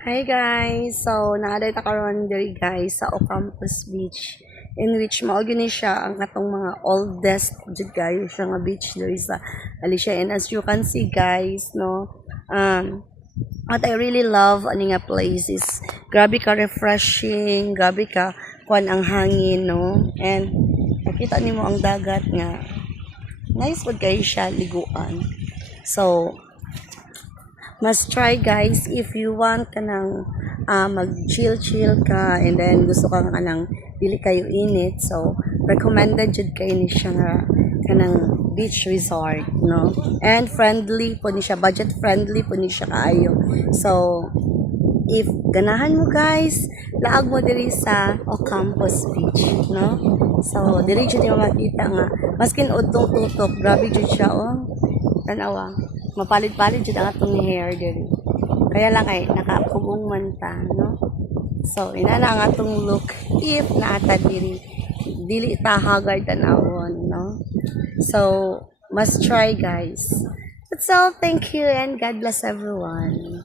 Hi guys! So, naaday ta karon diri guys sa Ocampos Beach in which mao gini siya ang katong mga oldest jud kayo siya nga beach diri sa Alicia. And as you can see guys, no, what I really love ani nga place is grabe ka refreshing, grabe ka kuan ang hangin, no, and nakita nimo ang dagat nga nice pod kayo siya liguan. So, must try guys if you want ka ng mag chill chill ka and then gusto ka nga ng dili kayo init, so recommended jud kay ni siya nga kanang beach resort, no, and friendly po ni siya, budget friendly po ni siya kaayo. So if ganahan mo guys, laag mo diri sa Ocampos Beach, no, so diri jud mo makita nga maskin udtong tutok, grabe jud siya, oh, tanawa mapalit-palit jud ang atong hair diri. Kaya lang kay nakapugong man ta, no? So ina na ang atong look if naata diri dili ta haggard tanawon, no? So must try guys. That's all. Thank you and God bless everyone.